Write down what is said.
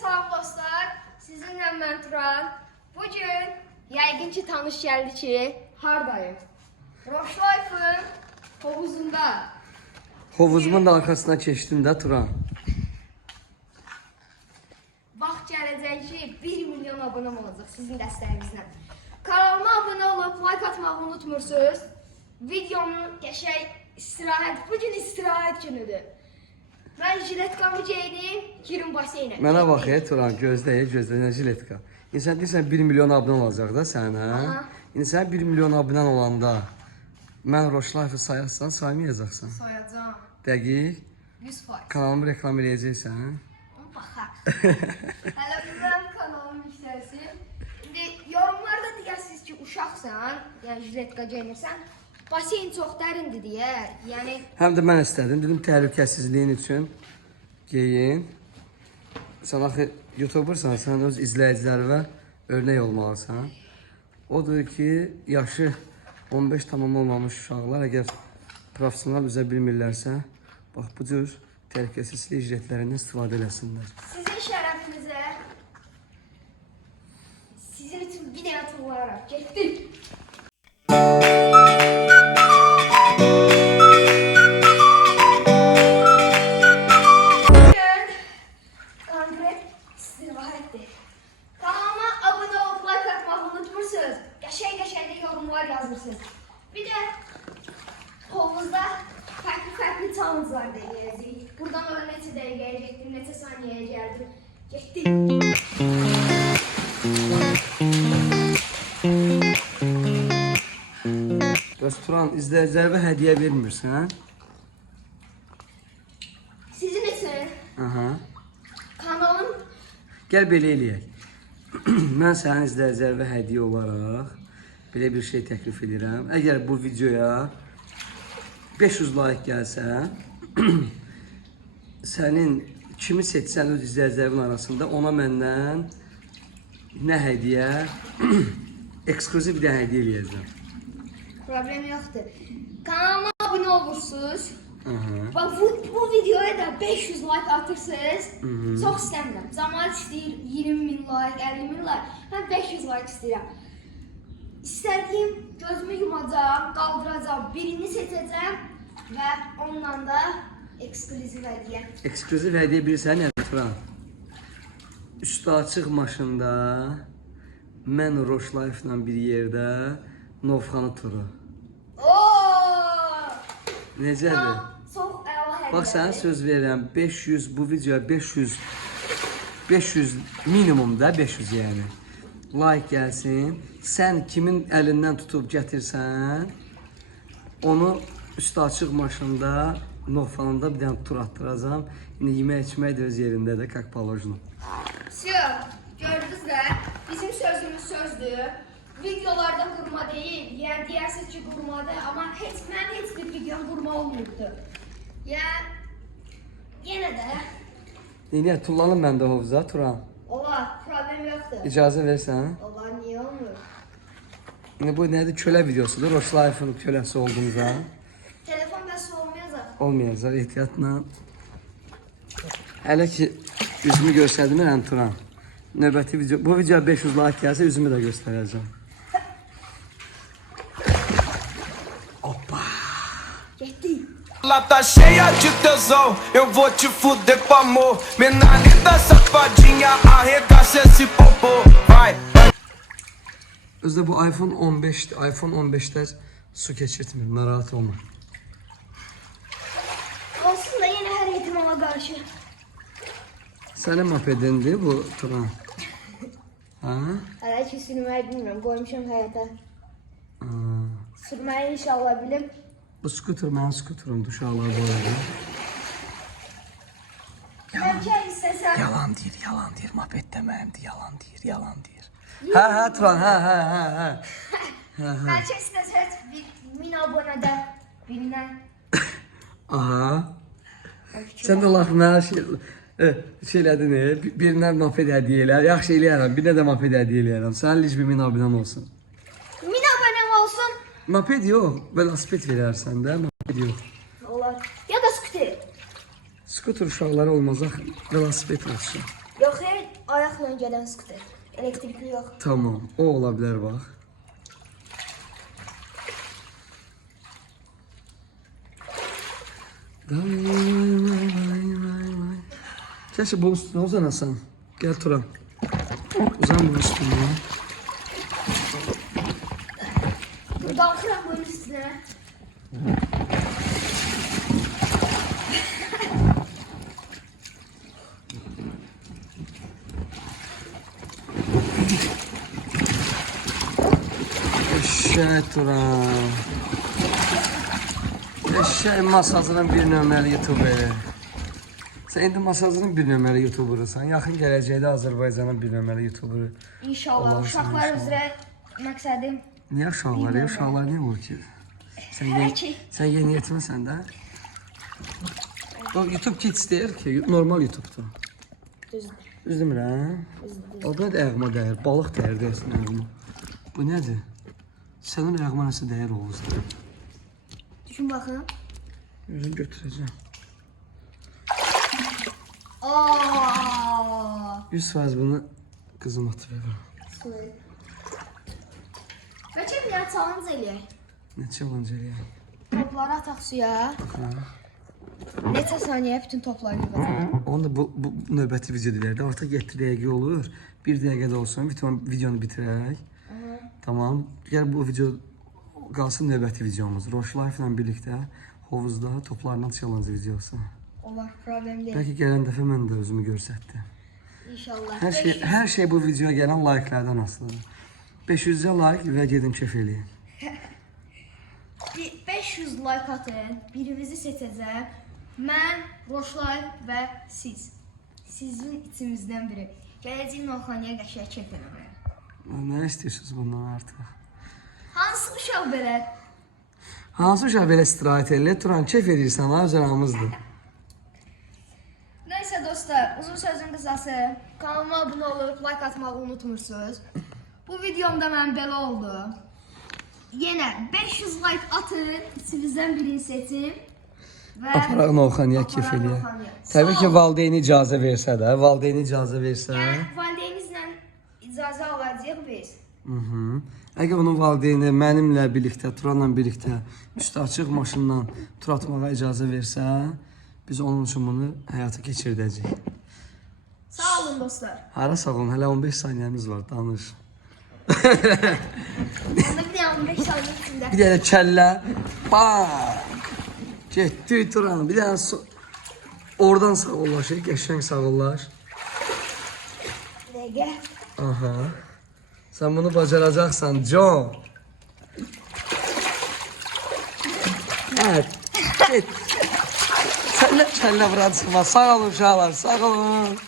salam dostlar. Sizinlə mən Turan. Bugün yəqin ki tanış gəldi ki, hardayım? Roşlayfın hovuzunda. Hovuzumun da arkasına keçdin də Turan. Vaxt gələcək ki 1 milyon abunəm olacaq sizin dəstəyinizlə. Kanalıma abunə olub like atmağı unutmursunuz. Videomu qəşəng istirahət. Bugün istirahət günüdür. Mən jiletkamı geyindim, girim baseynə. Mənə bax Turan, gözlə jiletka. İnsan deyirsən 1 milyon abunə olacaq da sən, hə? İnsan 1 milyon abunə olanda mən Roşlayfı sayarsan, saymayacaqsan. Sayacağam. Dəqiq. 100%. Kanalımı reklam eləyəcəksən. Baxaq. Hələ bilirəm kanalım yüksəlsin. İndi yorumlarda deyəsiniz ki, uşaqsan, yəni jiletka geyinirsən. Baseyn çox dərindir deyə, yəni... Həm də mən istədim, dedim təhlükəsizliyin üçün geyin. Sən axı YouTubersan, sən öz izləyicilərinə örnək olmalısan. Odur ki, yaşı 15 tamam olmamış uşaqlar əgər profesional üzə bilmirlərsə, bax bu cür təhlükəsizlik jiletlərindən istifadə eləsinlər. Sizin şərəfinizə sizin üçün bir dənə tuğlaraq getdik. Bir de hovuzda farklı challenge'lar deneyeceğiz. Buradan öyle neçə dəqiqəyə getdim, neçə saniyəyə gəldim. Getdik. Restoran izləyicilərə hədiyyə vermirsən? Sizin üçün Aha. kanalım... Gəl belə eləyək. Mən sənin izləyicilərə hədiyyə olaraq belə bir şey təklif edirəm. Əgər bu videoya 500 like gəlsə, sənin kimi seçsən öz izləyicilərin arasında ona məndən nə hədiyyə, ekskluziv bir də hədiyyə eləyəcəm. Problem yoxdur. Kanalıma abunə olursunuz. Bax bu videoya da 500 like atırsınız. Çox istəmirəm. Cəmaət istəyir 20.000 like, 50.000 like. Mən 500 like istəyirəm. İstədiyim gözümü yumacağım, qaldıracağım, birini seçəcəm və onunla da ekskluziv hədiyyə. Ekskluziv hədiyyə bilirsən nə Turan? Üstü açıq maşında mən Roşlayfla bir yerdə Novxanı turu. Necədir? Çox əla hədiyyə. Bax sənə söz verirəm 500 bu videoya 500 minimumda 500 yəni. Like gəlsin. Sən kimin əlindən tutub gətirsən, onu üstü açıq maşında Novxanında bir dənə tur attıracam. İndi yemək içmək də öz yerində də kak palojnu. Gördünüz də bizim sözümüz sözdür. Videolarda qurma deyil. Yəni deyirsiniz ki qurmadır, amma mən heç bir videom qurma olmurdu. Yenə də İndi tullanım mən də hovuza Turan. olar, problem yoxdur. İcazə versən. Olar, niyə olmur? İndi bu nədir? Kölə videosudur. Roşlayfın köləsi olduğunuzda. Telefon bəs olmayacaq. Olmayacaq, ehtiyatla. Hələ ki üzümü göstərdim Turan. Növbəti video, bu videoya 500 like gəlsə üzümü də göstərəcəm. Opa! Getdik. Ela tá cheia de tesão, eu vou te fuder com amor. Mina linda, safadinha, arregaça esse popô, vai. Özdə bu iPhone 15'dir. iPhone 15'lər su keçirtmir, narahat olma. Olsun da yenə hər ehtimala qarşı. Sənin mopedindir bu Turan. Ha? Hələ ki sürməyi bilmirəm, qoymuşam həyata. Sürməyi inşallah bilim. Bu skuter mənim skuterumdur, uşaqlar bu arada. Bəlkə istəsəm. Yalan deyir, moped deməyimdir, yalan deyir. Hə, Turan, hə. Bəlkə istəsək 1000 abunədə birindən. Aha. Sən də laf mənə şey elədin, birindən moped hədiyyə elə. Yaxşı eləyərəm, birinə də moped hədiyyə eləyərəm. Sənin lic 1000 abunən olsun. 1000 abunəm olsun. Moped yox, velosiped verərsən də, moped yox. Olar. Ya da skuter. Skuter uşaqları olmaz axı, velosiped olsun. Yox, ayaqla gedən skuter. Elektrikli yox. Tamam, o ola bilər bax. Keşke bunun üstüne uzanasan. Gel Turan. Uzan bunun üstüne. Qalxıram bunun üstünə. Eşek Turan. Eşek masajının bir nömrəli YouTuber. Sen indi masajının bir nömrəli YouTuber'san. Yaxın gələcəkdə Azərbaycanın bir nömrəli YouTuber'ı. İnşallah. Olarsan, Uşaqlar inşallah. üzrə məqsədim. Niye uşaqlar ya? Uşaqlar niye olur ki? Sen yeni yetməsən də. O YouTube Kids deyir ki, normal YouTube'dur. Düzdür. Düzdür hə? O da ayağıma dəyir, balıq dəyir deyəsin ayağıma. Bu nədir? Sənin ayağıma nəsə dəyir olursa. Düşün baxın. Özüm götürəcəm. Aa! 100% bunu qızım atırır. Bəlkə bir dənə challenge eləyək. Neçə olunca eləyək? Topları ataq suya. Neçə saniyə bütün topları yığacaq. Onu da bu növbəti videolarda artıq 7 dəqiqə olur. 1 dəqiqə də olsun, videonu bitirək. Tamam. Gəl bu video qalsın növbəti videomuz. Roş Life ilə birlikdə hovuzda toplarla challenge videosu. Olar, problem deyil. Bəlkə gələn dəfə mən də özümü göstərdim. İnşallah. Hər şey bu videoya gələn like-lərdən asılıdır. 500-cə like və gedin kef eləyin. 500 like atın, birimizi seçəcəm. Mən, Roşlay və siz. Sizin içimizdən biri. Gələcəyim Nolxaniyə qəşəng kef eləməyə. Nə istəyirsiniz bundan artıq? Hansı uşaq belə? Hansı uşaq belə istirahət elə? Turan, kef edirsən, ha, öz aramızdır. Nəysə dostlar, uzun sözün qısası, kanalıma abunə olub, like atmağı unutmursunuz. Bu videomda mən belə oldu. Yenə 500 like atın, içinizdən birini seçin. Aparaq Nolxaniyə kef eləyək. Təbii ki, valideyni icazə versə də, valideyni icazə versə. Yəni, valideyninizlə icazə alacaq biz. Əgər onun valideyni mənimlə birlikdə, Turanla birlikdə üstü açıq maşından tur atmağa icazə versə, biz onun üçün bunu həyata keçirdəcəyik. Sağ olun dostlar. Hara sağ olun, hələ 15 saniyəmiz var, danış. Onda bir dənə 15 saniyə içində. Bir dənə kəllə, bak. Getdi Turan, bir dənə oradan sağollaşır, qəşəng sağollaş. Bir dəqiqə. Aha. Sen bunu bacaracaksan John. Evet. Git. Sen de vuradsın. Sağ olun uşaqlar, sağ olun.